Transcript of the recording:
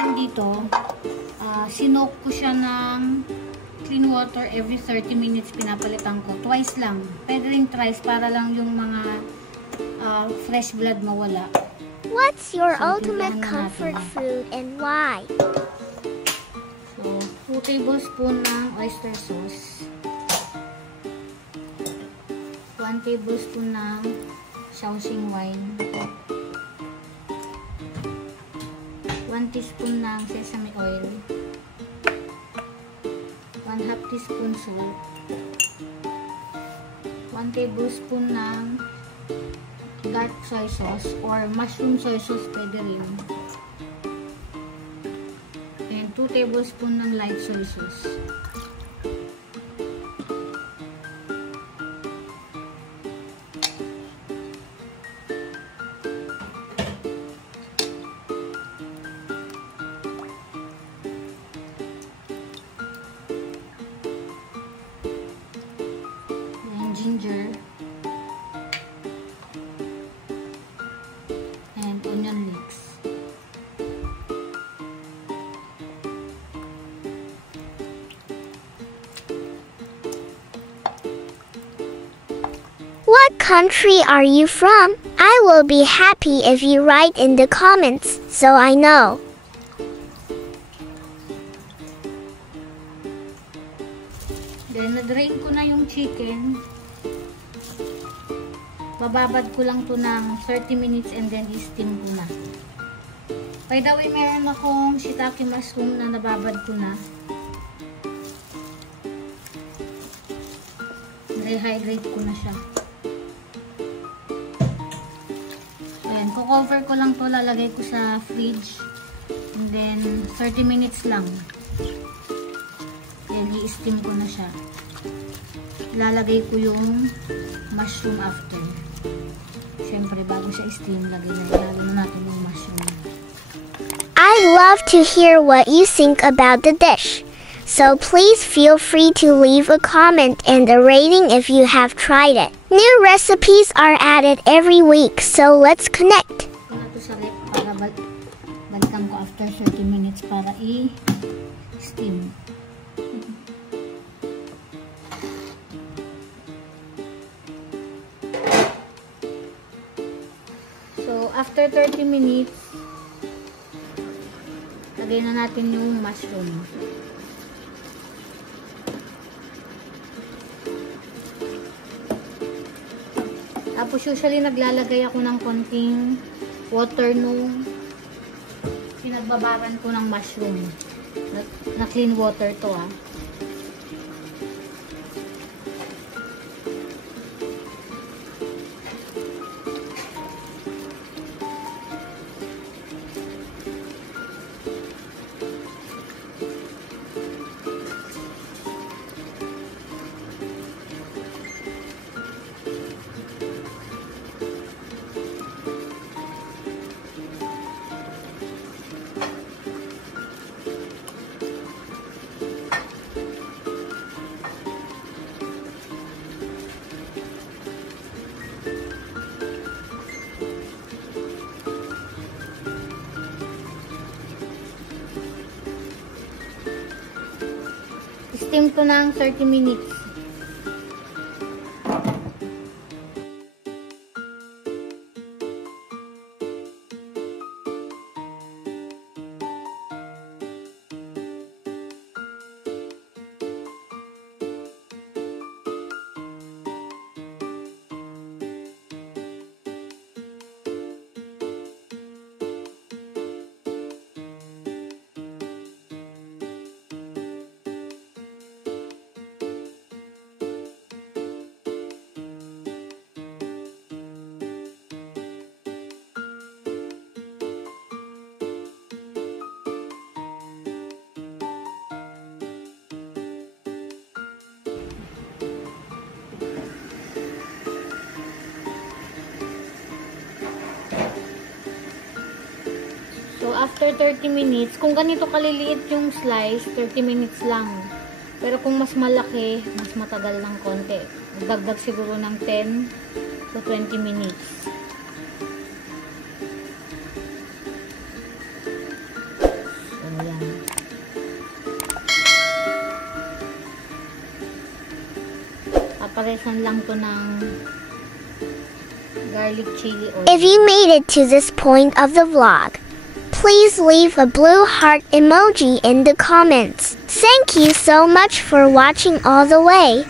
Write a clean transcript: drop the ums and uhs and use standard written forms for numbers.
natin dito, sinoke ko siya ng clean water every 30 minutes. Pinapalitan ko. Twice lang. Pwede rin thrice para lang yung mga fresh blood mawala. What's your ultimate comfort food and why? So, 2 tablespoons ng oyster sauce. 1 tablespoon ng Shaoxing wine. 1 teaspoon ng sesame oil. 1/2 teaspoon salt. 1 tablespoon ng dark soy sauce or mushroom soy sauce pwede rin. And 2 tablespoon ng light soy sauce. Ginger and onion leeks. What country are you from? I will be happy if you write in the comments so I know. Then na-drain ko na yung chicken. Bababad ko lang to ng 30 minutes and then i-steam ko na. By the way, meron akong shiitake mushroom na nababad ko na. Rehydrate ko na siya. Ayan, cover ko lang to, lalagay ko sa fridge. And then 30 minutes lang. Ayan, i-steam ko na siya. Lalagay ko yung mushroom after. Siyempre, bago siya steam, lagay na natin yung mushroom. I'd love to hear what you think about the dish. So please feel free to leave a comment and a rating if you have tried it. New recipes are added every week, so let's connect. Ito na sa rep para balikan ko after 30 minutes para i-steam. So, after 30 minutes, lagay na natin yung mushroom. Tapos, usually, naglalagay ako ng konting water nung pinagbabaran ko ng mushroom. Na clean water to, ah. Steam ko ng 30 minutes. So, after 30 minutes, kung ganito kaliliit yung slice, 30 minutes lang. Pero kung mas malaki, mas matagal ng konti. Dagdag siguro ng 10 to 20 minutes. Ayan. Paparesan lang to ng garlic chili oil. If you made it to this point of the vlog, please leave a blue heart emoji in the comments. Thank you so much for watching all the way.